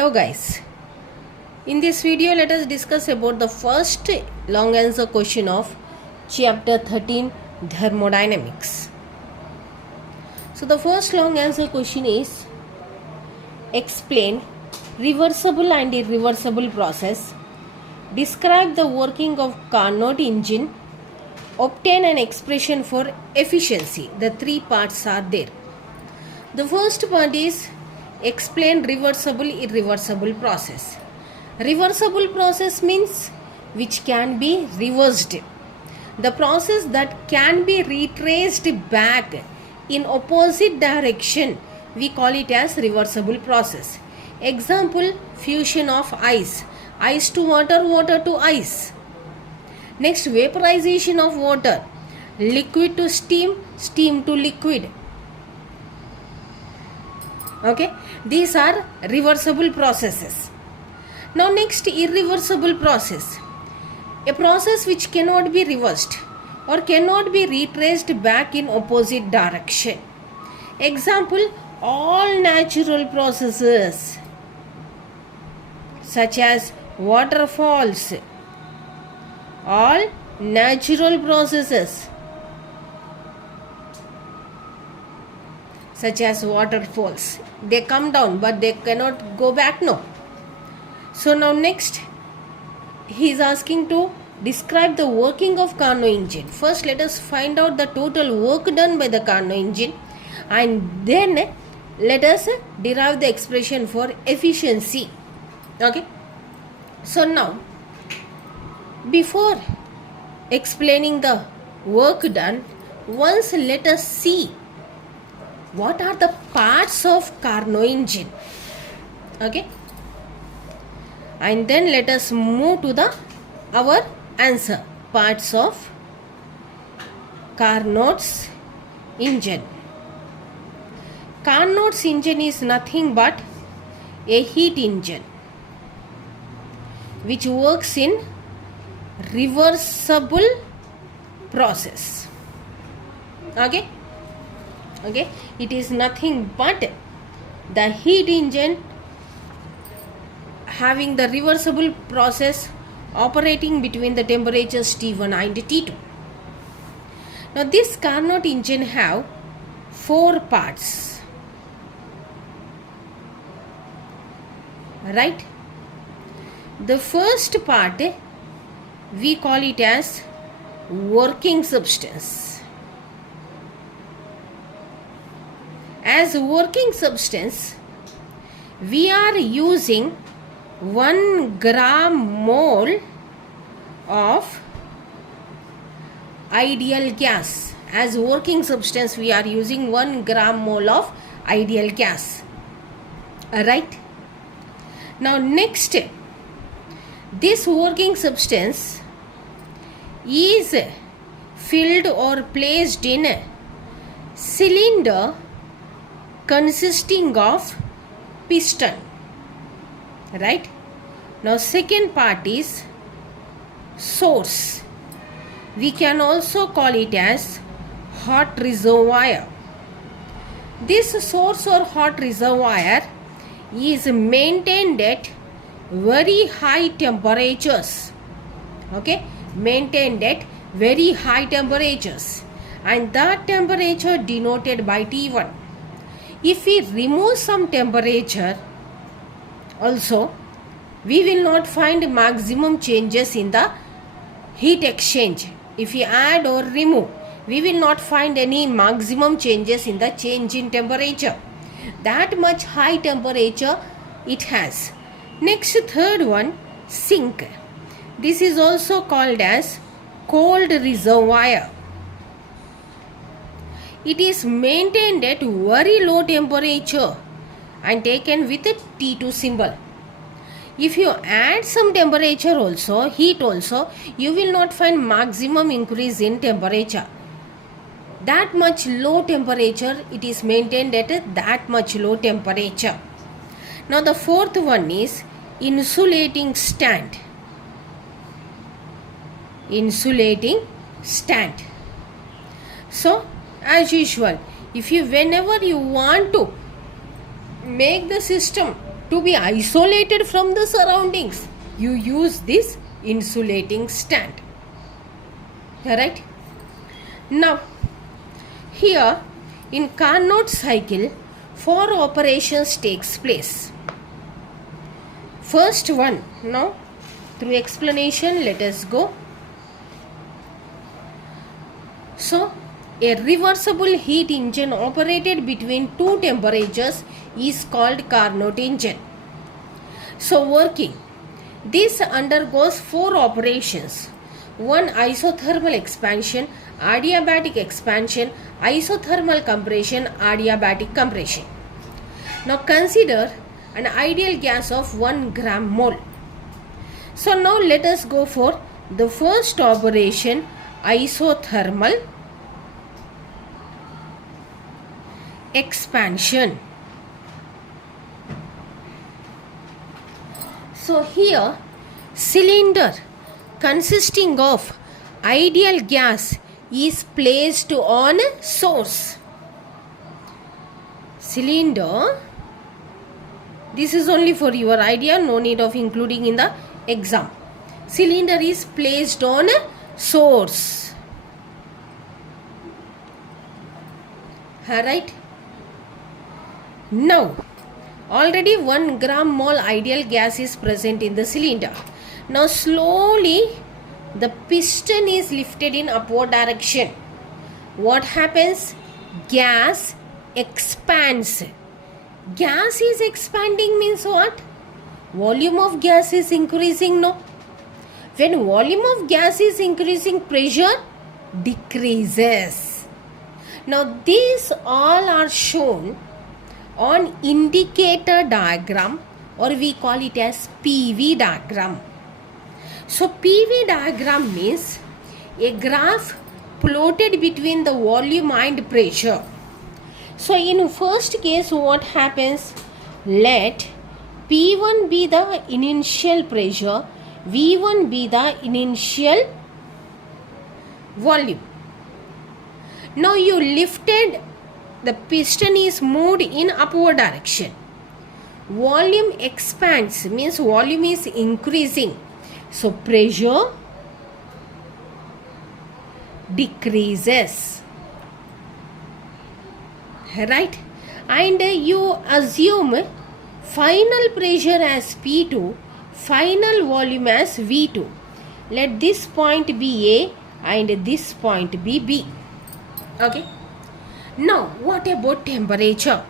Hello guys, in this video let us discuss about the first long answer question of chapter 13 thermodynamics. So the first long answer question is explain reversible and irreversible process, describe the working of Carnot engine, obtain an expression for efficiency. The three parts are there. The first part is explain reversible irreversible process. Reversible process means which can be reversed. The process that can be retraced back in opposite direction, we call it as reversible process. Example, fusion of ice to water, water to ice. Next, vaporization of water, liquid to steam, steam to liquid. Okay, these are reversible processes. Now next, irreversible process, a process which cannot be reversed or cannot be retraced back in opposite direction. Example, all natural processes such as waterfalls, all natural processes such as waterfalls, they come down but they cannot go back. No. So now next he is asking to describe the working of Carnot engine. First let us find out the total work done by the Carnot engine and then let us derive the expression for efficiency. Okay. So now before explaining the work done, once let us see what are the parts of Carnot engine. Okay, and then let us move to our answer. Parts of Carnot's engine. Carnot's engine is nothing but a heat engine which works in reversible process. Okay, it is nothing but the heat engine having the reversible process operating between the temperatures T1 and T2. Now this Carnot engine have 4 parts, right? The first part we call it as working substance. As working substance, we are using 1 gram mole of ideal gas. As working substance, we are using 1 gram mole of ideal gas. Alright. Now next, this working substance is filled or placed in a cylinder consisting of piston, right? Now second part is source. We can also call it as hot reservoir. This source or hot reservoir is maintained at very high temperatures. Okay, maintained at very high temperatures, and that temperature denoted by T1. If we remove some temperature also, we will not find maximum changes in the heat exchange. If we add or remove, we will not find any maximum changes in the change in temperature. That much high temperature it has. Next, third one, sink. This is also called as cold reservoir. It is maintained at very low temperature and taken with a T2 symbol. If you add some temperature also, heat also, you will not find maximum increase in temperature. That much low temperature, it is maintained at that much low temperature. Now the fourth one is insulating stand. Insulating stand. So as usual, if you whenever you want to make the system to be isolated from the surroundings, you use this insulating stand. Alright. Now, here in Carnot cycle, 4 operations takes place. First one, now through explanation, let us go. So, a reversible heat engine operated between 2 temperatures is called Carnot engine. So, working. This undergoes 4 operations. 1 isothermal expansion, adiabatic expansion, isothermal compression, adiabatic compression. Now consider an ideal gas of 1 gram mole. So now let us go for the first operation, isothermal expansion. So here cylinder consisting of ideal gas is placed on source. Cylinder, this is only for your idea, no need of including in the exam. Cylinder is placed on source. Alright. Now, already 1 gram mole ideal gas is present in the cylinder. Now slowly the piston is lifted in upward direction. What happens? Gas expands. Gas is expanding means what? Volume of gas is increasing, no? When volume of gas is increasing, pressure decreases. Now these all are shown on indicator diagram, or we call it as PV diagram. So PV diagram means a graph plotted between the volume and pressure. So in first case what happens? Let P1 be the initial pressure, V1 be the initial volume. Now you lifted, the piston is moved in upward direction. Volume expands means volume is increasing. So pressure decreases. Right? And you assume final pressure as P2, final volume as V2. Let this point be A and this point be B. Okay. Now what about temperature?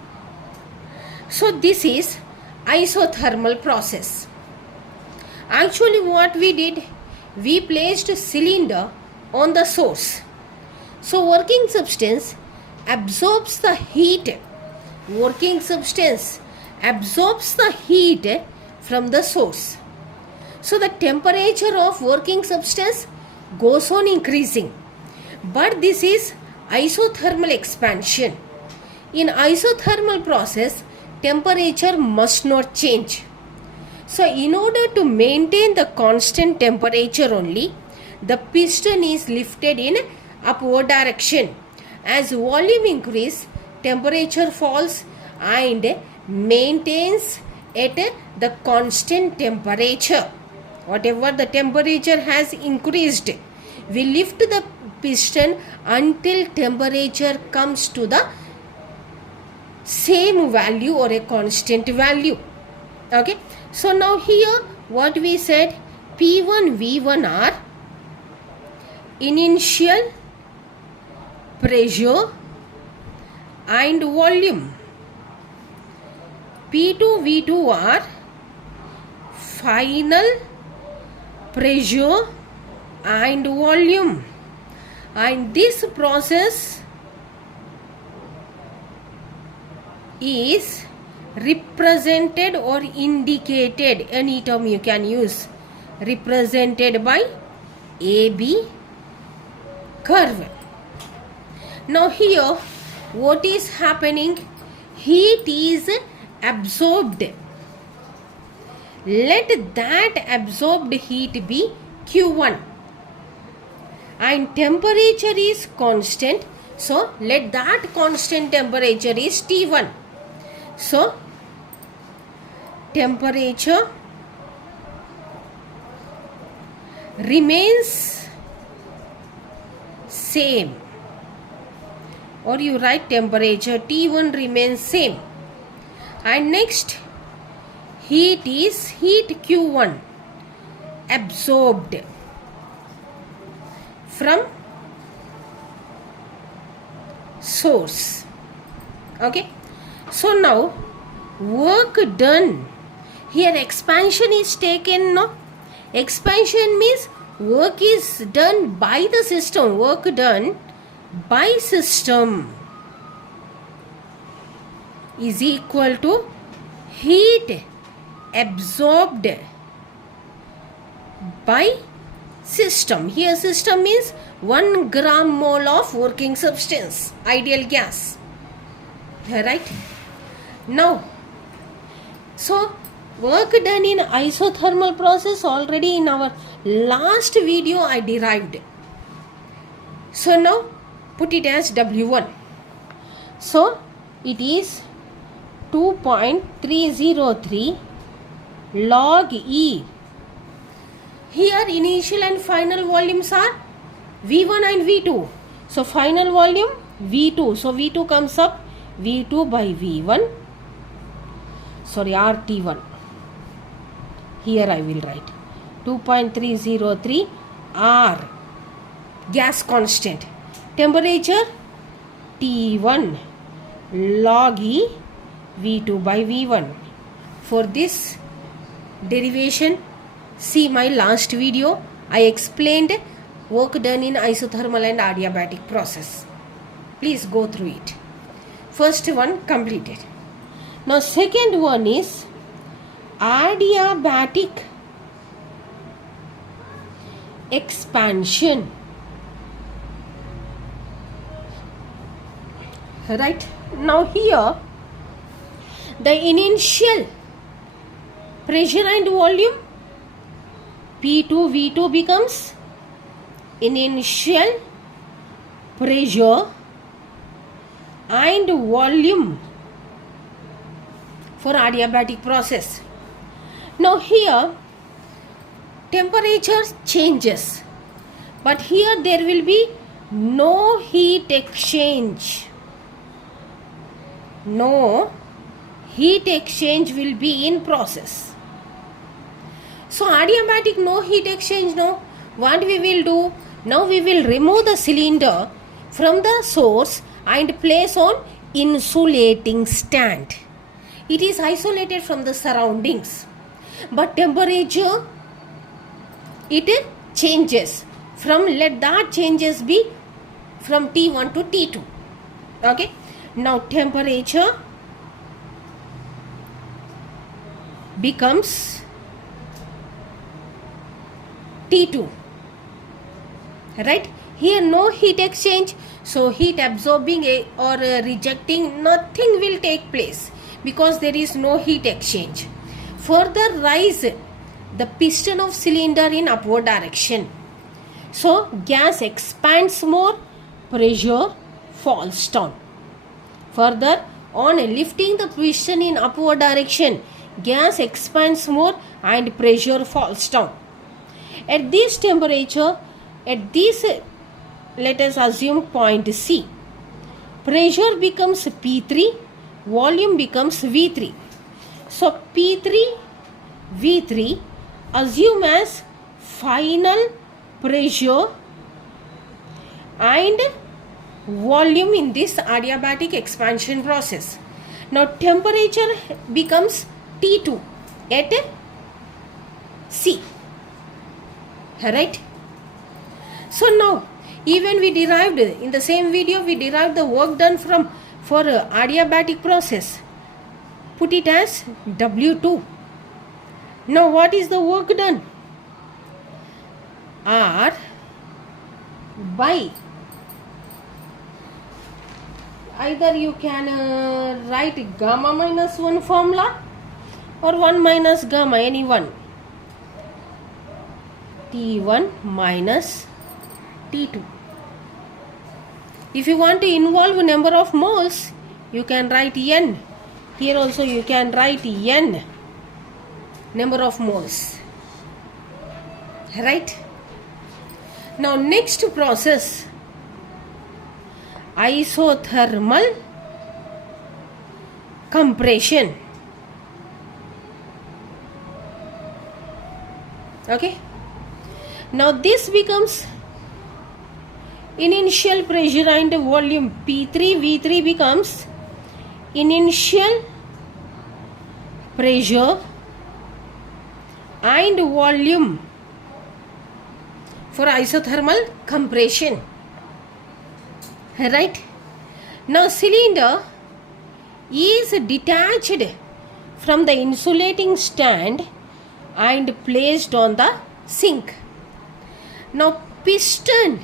So this is isothermal process. Actually what we did, we placed cylinder on the source. So working substance absorbs the heat. Working substance absorbs the heat from the source. So the temperature of working substance goes on increasing. But this is isothermal expansion. In isothermal process, temperature must not change. So in order to maintain the constant temperature only, the piston is lifted in upward direction. As volume increase, temperature falls and maintains at the constant temperature. Whatever the temperature has increased, we lift the piston until temperature comes to the same value or a constant value. Okay. So now here what we said, P1, V1 are initial pressure and volume. P2, V2 are final pressure and volume. And this process is represented or indicated, any term you can use, represented by AB curve. Now here what is happening? Heat is absorbed. Let that absorbed heat be Q1 and temperature is constant. So let that constant temperature is T1. So temperature remains same, or you write temperature T1 remains same, and next heat is heat Q1 absorbed from source. Okay, so now work done, here expansion is taken, no? Expansion means work is done by the system, work done by system is equal to heat absorbed by system. Here system means 1 gram mole of working substance, ideal gas. Right? Now, so work done in isothermal process already in our last video I derived. So now put it as W1. So it is 2.303 log E. Here initial and final volumes are V1 and V2. So final volume V2. So V2 comes up V2 by V1. Sorry, RT1. Here I will write 2.303 R. Gas constant. Temperature T1 log E V2 by V1. For this derivation, see my last video. I explained work done in isothermal and adiabatic process. Please go through it. First one completed. Now second one is adiabatic expansion. Right? Now here the initial pressure and volume P2 V2 becomes initial pressure and volume for adiabatic process. Now here temperature changes, but here there will be no heat exchange. No heat exchange will be in process. So adiabatic no heat exchange, no. What we will do? Now we will remove the cylinder from the source and place on insulating stand. It is isolated from the surroundings, but temperature it changes from, let that changes be from T1 to T2. Okay, now temperature becomes T2. Right? Here no heat exchange, so heat absorbing or rejecting, nothing will take place because there is no heat exchange. Further rise the piston of cylinder in upward direction. So gas expands more, pressure falls down. Further, on lifting the piston in upward direction, gas expands more and pressure falls down. At this temperature, at this, let us assume point C, pressure becomes P3, volume becomes V3. So P3, V3 assume as final pressure and volume in this adiabatic expansion process. Now temperature becomes T2 at C. Right? So now even we derived in the same video, we derived the work done for adiabatic process. Put it as W2. Now what is the work done? R by, either you can write gamma minus 1 formula or 1 minus gamma, any one. T1 minus T2. If you want to involve number of moles, you can write N. Here also you can write N. number of moles. Right? Now next process, isothermal compression. Okay, now this becomes initial pressure and volume. P3 V3 becomes initial pressure and volume for isothermal compression. Right? Now cylinder is detached from the insulating stand and placed on the sink. Now piston,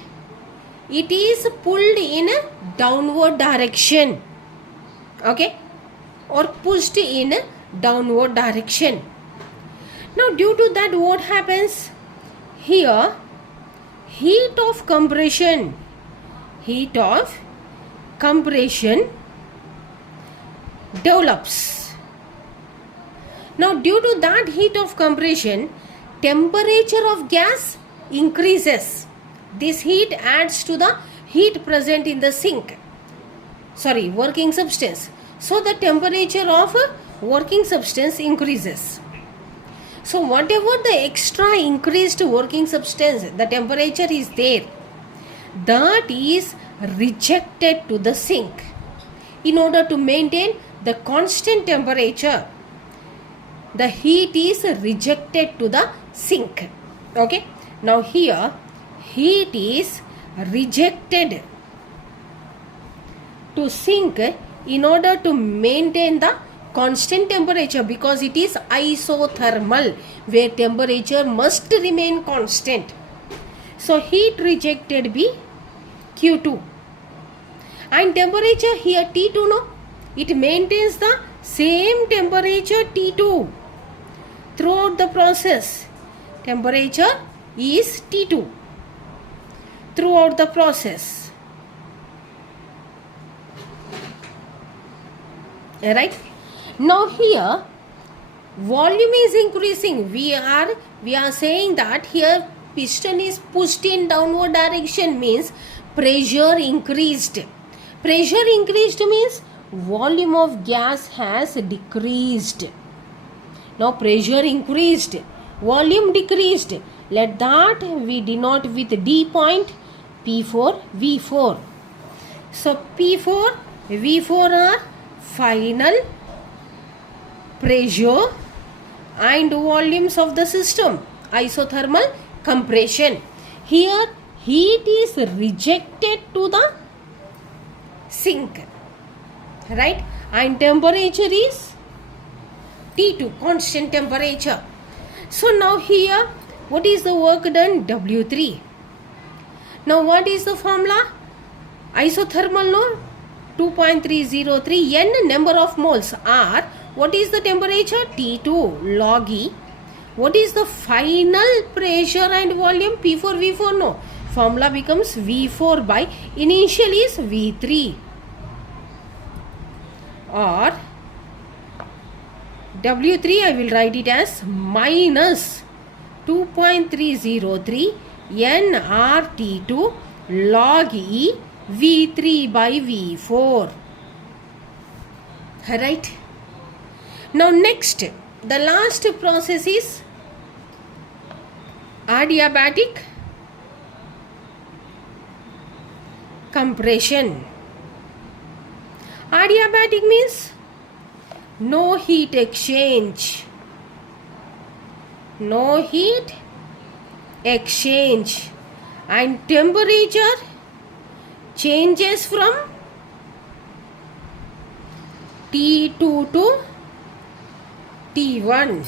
it is pulled in a downward direction. Okay, or pushed in a downward direction. Now due to that, what happens here? Heat of compression develops. Now due to that heat of compression, temperature of gas increases. This heat adds to the heat present in the working substance. So the temperature of working substance increases. So whatever the extra increased working substance, the temperature is there, that is rejected to the sink in order to maintain the constant temperature. The heat is rejected to the sink. Okay, now here heat is rejected to sink in order to maintain the constant temperature, because it is isothermal, where temperature must remain constant. So heat rejected be Q2, and temperature here T2, no, it maintains the same temperature T2 throughout the process. Temperature is T2 throughout the process. Right? Now here volume is increasing. We are saying that here piston is pushed in downward direction, means pressure increased. Pressure increased means volume of gas has decreased. Now pressure increased, volume decreased. Let that we denote with D point, P4 V4. So P4 V4 are final pressure and volumes of the system, isothermal compression. Here heat is rejected to the sink, right? And temperature is T2, constant temperature. So now here what is the work done? W3. Now what is the formula? Isothermal, no, 2.303 N number of moles. R, what is the temperature? T2 log E. What is the final pressure and volume? P4 V4, no. Formula becomes V4 by initial is V3, or W3 I will write it as minus 2.303 nRT2 log E V3 by V4. Right? Now next, the last process is adiabatic compression. Adiabatic means no heat exchange. No heat exchange, and temperature changes from T2 to T1.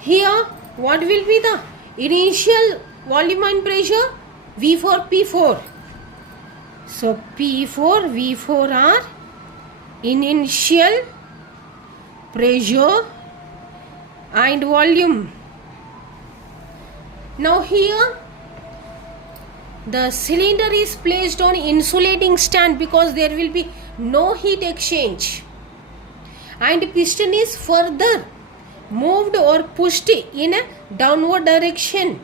Here what will be the initial volume and pressure? V4 P4. So P4 V4 are initial pressure and volume. Now here the cylinder is placed on insulating stand because there will be no heat exchange, and piston is further moved or pushed in a downward direction.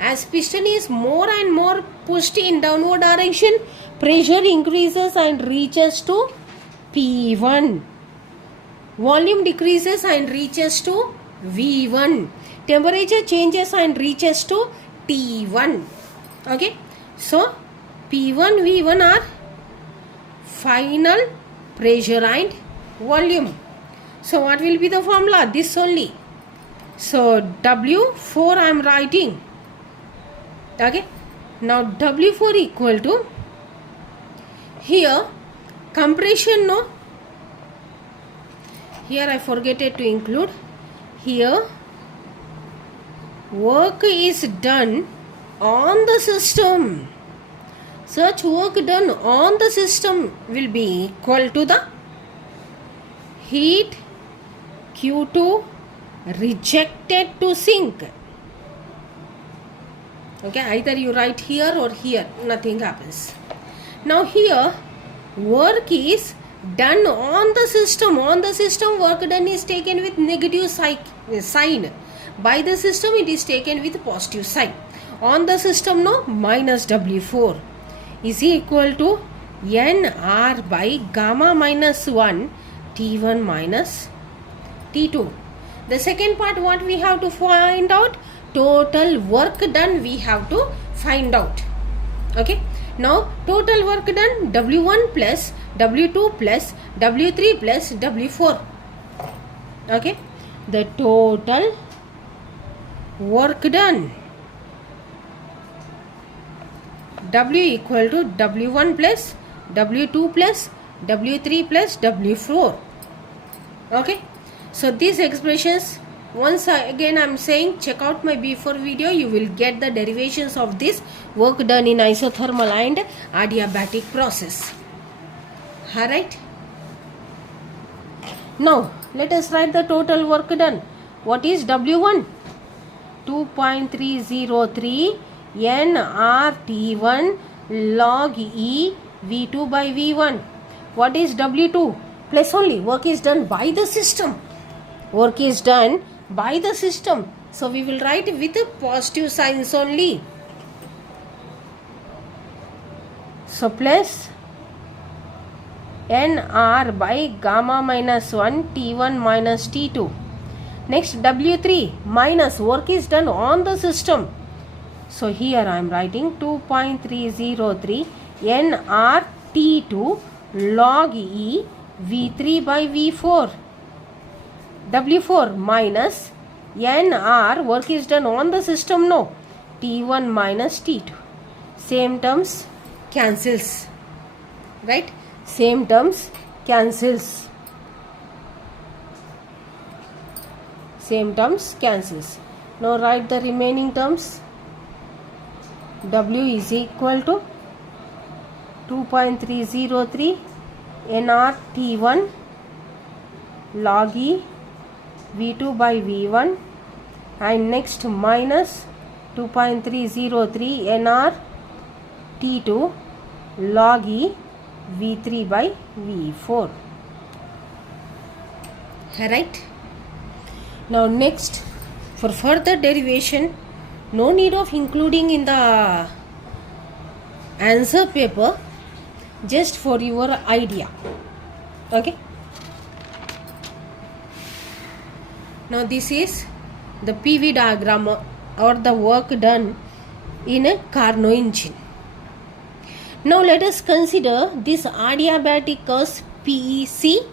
As piston is more and more pushed in downward direction, pressure increases and reaches to P1. Volume decreases and reaches to V1. Temperature changes and reaches to T1. Okay. So, P1, V1 are final pressure and volume. So, what will be the formula? This only. So, W4 I am writing. Okay. Now, W4 equal to, here, compression, no? Here I forget to include. Here, work is done on the system. Such work done on the system will be equal to the heat Q2 rejected to sink. Okay, either you write here or here, nothing happens. Now here, work is done on the system. On the system, work done is taken with negative sign. By the system, it is taken with positive sign. On the system, no, minus W4 is equal to NR by gamma minus 1 T1 minus T2. The second part, what we have to find out? Total work done we have to find out. Okay. Now, total work done, W1 plus W2 plus W3 plus W4. Okay. The total work done, W equal to W1 plus W2 plus W3 plus W4. Okay. So, these expressions, once again I am saying, check out my before video. You will get the derivations of this work done in isothermal and adiabatic process. Alright. Now, let us write the total work done. What is W1? 2.303 nRT1 log E V2 by V1. What is W2? Plus only, work is done by the system. Work is done by the system. So, we will write with positive signs only. So, plus NR by gamma minus 1 T1 minus T2. Next, W3 minus work is done on the system. So, here I am writing 2.303 nRT2 log E V3 by V4. W4 minus NR, work is done on the system, no, T1 minus T2. Same terms cancels, right? Same terms cancels. Same terms cancels. Now write the remaining terms. W is equal to 2.303 nRT1 log E V2 by V1, and next minus 2.303 nR T2 log E V3 by V4. Right? Now next, for further derivation, no need of including in the answer paper, just for your idea. Okay. Now this is the PV diagram or the work done in a Carnot engine. Now let us consider this adiabatic curves PEC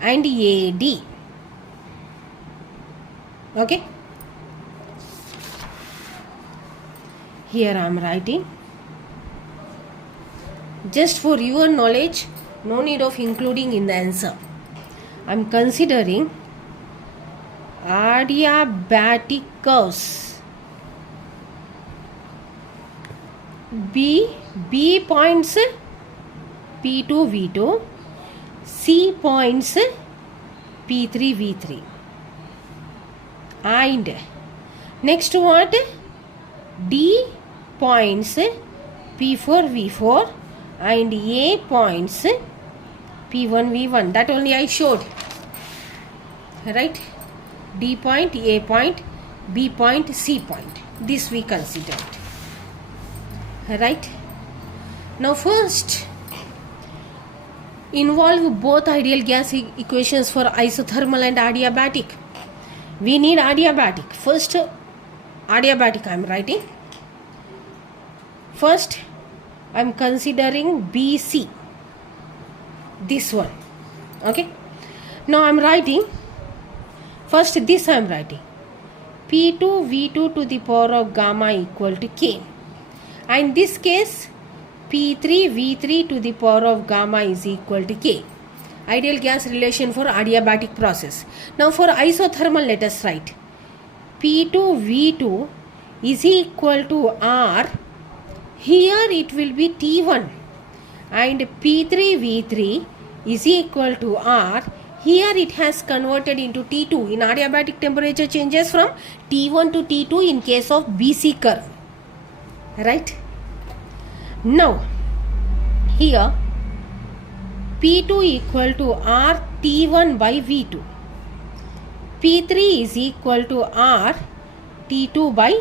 and AD. Okay. Here I am writing. Just for your knowledge, no need of including in the answer. I am considering adiabatic curves. B points P2 V2, C points P3 V3, and next what? D points P4 V4 and A points P1 V1. That only I showed, right? D point, A point, B point, C point. This we considered. Right? Now first, involve both ideal gas equations for isothermal and adiabatic. We need adiabatic. First, adiabatic I am writing. First, I am considering BC. This one. Okay. Now I am writing. First, this I am writing. P2 V2 to the power of gamma equal to K. And in this case, P3 V3 to the power of gamma is equal to K. Ideal gas relation for adiabatic process. Now for isothermal, let us write P2 V2 is equal to R. Here it will be T1. And P3 V3 is equal to R. Here it has converted into T2. In adiabatic, temperature changes from T1 to T2 in case of BC curve. Right? Now, here P2 equal to R T1 by V2. P3 is equal to R T2 by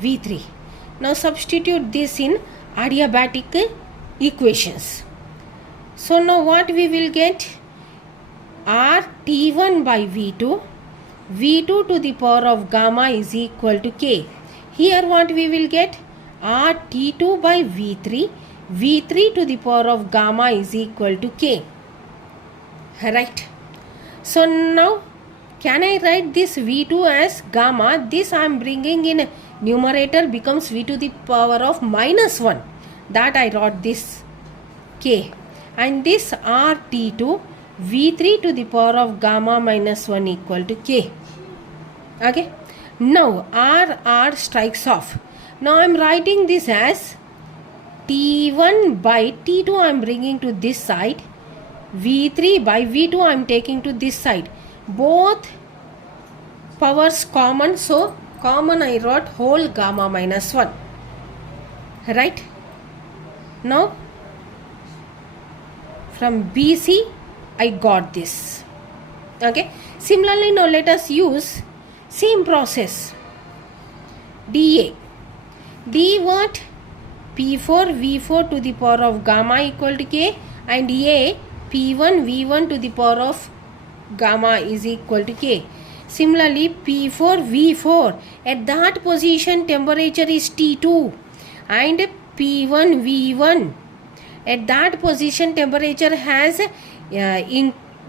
V3. Now substitute this in adiabatic equations. So now what we will get? R T1 by V2. V2 to the power of gamma is equal to K. Here what we will get? R T2 by V3. V3 to the power of gamma is equal to K. Right. So now can I write this V2 as gamma? This I am bringing in numerator becomes V to the power of minus 1. That I wrote this K. And this R T2 V3 to the power of gamma minus 1 equal to K. Okay. Now R strikes off. Now I am writing this as T1 by T2 I am bringing to this side. V3 by V2 I am taking to this side. Both powers common. So common I wrote whole gamma minus 1. Right. Now from BC I got this. Okay. Similarly, now let us use same process. dA. D what? P4 V4 to the power of gamma equal to K, and A P1 V1 to the power of gamma is equal to K. Similarly, P4 V4, at that position temperature is T2, and P1 V1, at that position temperature has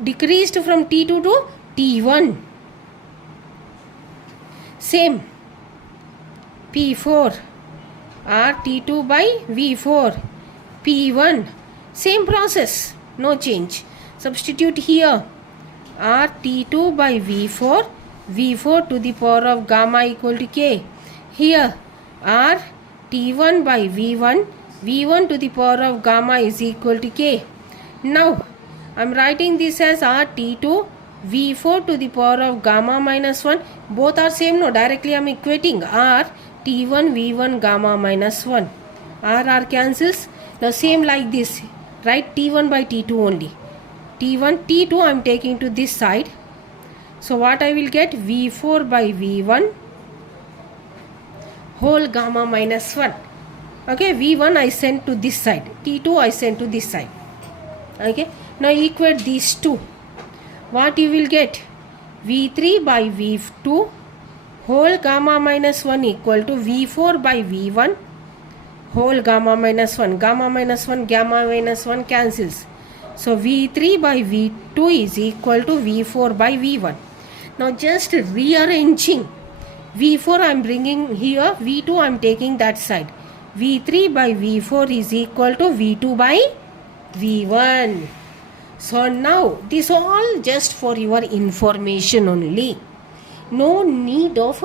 decreased from T2 to T1. Same P4 R T2 by V4 P1, same process, no change. Substitute here R T2 by V4, V4 to the power of gamma equal to K. Here R T1 by V1, V1 to the power of gamma is equal to K. Now I am writing this as R T2 V4 to the power of gamma minus 1. Both are same, no, directly I am equating R T1 V1 gamma minus 1. R cancels. Now same like this, write T1 by T2 only. T1 T2 I am taking to this side. So what I will get? V4 by V1 whole gamma minus 1. Okay, V1 I sent to this side, T2 I sent to this side. Okay, now equate these two. What you will get? V3 by V2 whole gamma minus 1 equal to V4 by V1 whole gamma minus 1. Gamma minus 1, gamma minus 1 cancels. So V3 by V2 is equal to V4 by V1. Now just rearranging. V4 I am bringing here, V2 I am taking that side. V3 by V4 is equal to V2 by V1. So now this all just for your information only. No need of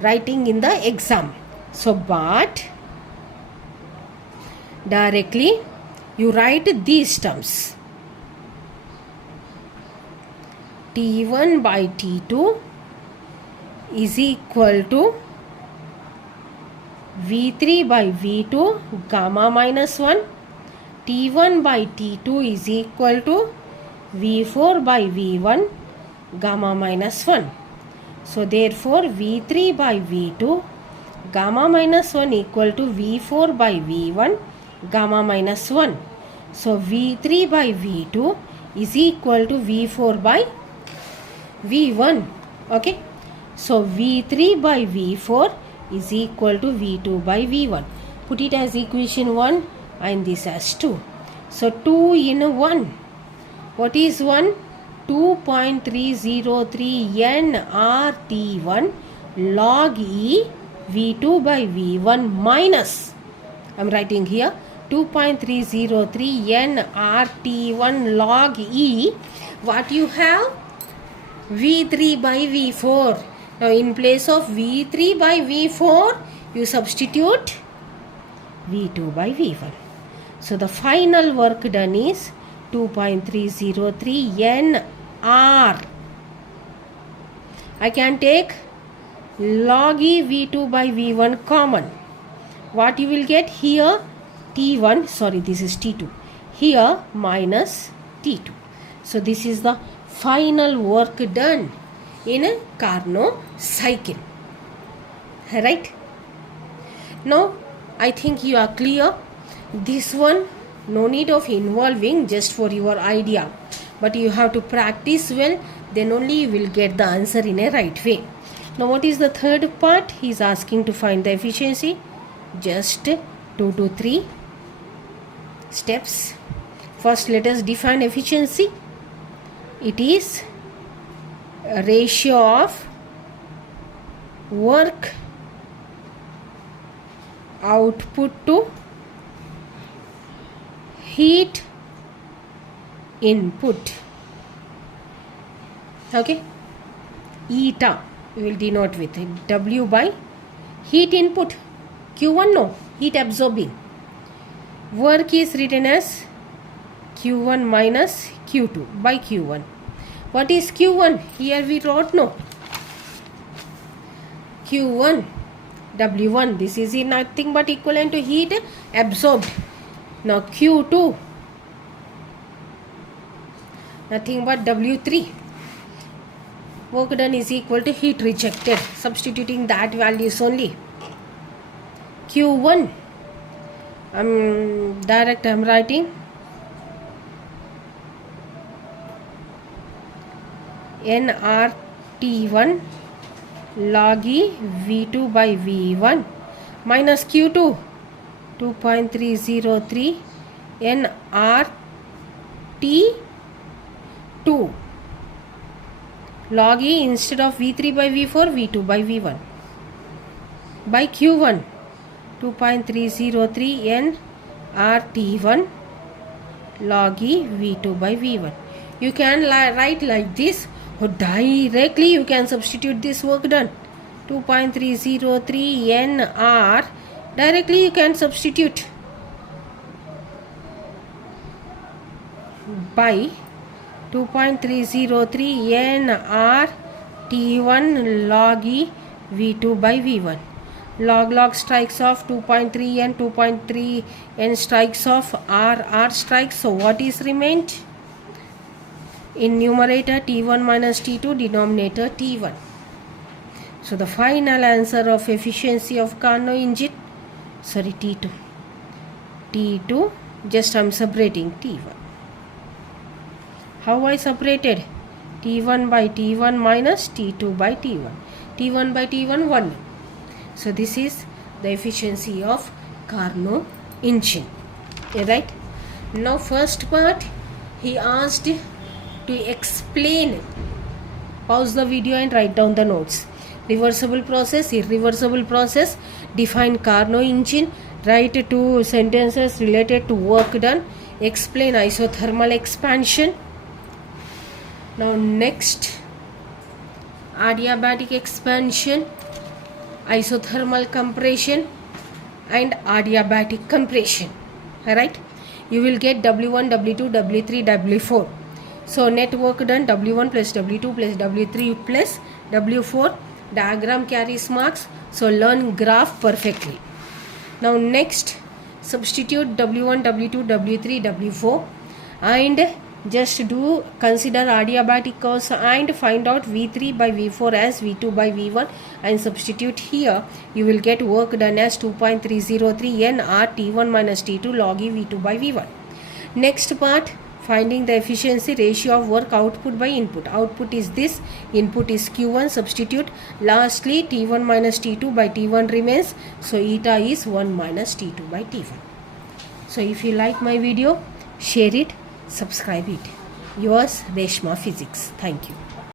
writing in the exam. So but directly you write these terms. T1 by T2 is equal to V3 by V2 gamma minus 1. T1 by T2 is equal to V4 by V1 gamma minus 1. So therefore V3 by V2 gamma minus 1 equal to V4 by V1 gamma minus 1. So V3 by V2 is equal to V4 by V1. Okay. So V3 by V4 is equal to V2 by V1. Put it as equation 1 and this as 2. So 2 in 1. What is 1? 2.303 nRT1 log E V2 by V1 minus, I am writing here, 2.303 nRT1 log E. What you have? V3 by V4. Now in place of V3 by V4, you substitute V2 by V1. So the final work done is 2.303 nR. I can take log E V2 by V1 common. What you will get here? T1, sorry, this is T2. Here minus T2. So this is the final work done in a Carnot cycle. Right? Now I think you are clear. This one no need of involving, just for your idea, but you have to practice well, then only you will get the answer in a right way. Now what is the third part? He is asking to find the efficiency. Just 2 to 3 steps. First let us define efficiency. It is a ratio of work output to heat input. Okay, eta we will denote with W by heat input. Q1 no, heat absorbing. Work is written as Q1 minus Q2 by Q1. What is Q1? Here we wrote no. Q1 W1, this is nothing but equivalent to heat absorbed. Now Q2, nothing but W3. Work done is equal to heat rejected. Substituting that values only. Q1, I am writing nRT1 log E V2 by V1 minus Q2 2.303 nRT2 log E, instead of V3 by V4, V2 by V1 by Q1 2.303 nRT1 log E V2 by V1. You can write like this, or directly you can substitute this work done. 2.303 nR, directly you can substitute by 2.303 nR T1 log E V2 by V1. Log strikes off 2.3 and 2.3 n strikes off R strikes. So what is remained? In numerator T1 minus T2, denominator T1. So the final answer of efficiency of Carnot engine, sorry, T2, just I am separating T1. How I separated? T1 by T1 minus T2 by T1. T1 by T1, 1. So this is the efficiency of Carnot engine. Right? Now first part, he asked to explain. Pause the video and write down the notes. Reversible process, irreversible process, define Carnot engine, write 2 sentences related to work done, explain isothermal expansion. Now next, adiabatic expansion, isothermal compression and adiabatic compression. Alright, you will get W1, W2, W3, W4. So net work done W1 plus W2 plus W3 plus W4. Diagram carries marks. So learn graph perfectly. Now next, substitute W1, W2, W3, W4 and just do consider adiabatic curves and find out V3 by V4 as V2 by V1 and substitute here. You will get work done as 2.303 N R T1 minus T2 log E V2 by V1. Next part, finding the efficiency ratio of work output by input. Output is this, input is Q1, substitute. Lastly, T1 minus T2 by T1 remains, so eta is 1 minus T2 by T1. So if you like my video, share it, subscribe it. Yours, Reshma Physics. Thank you.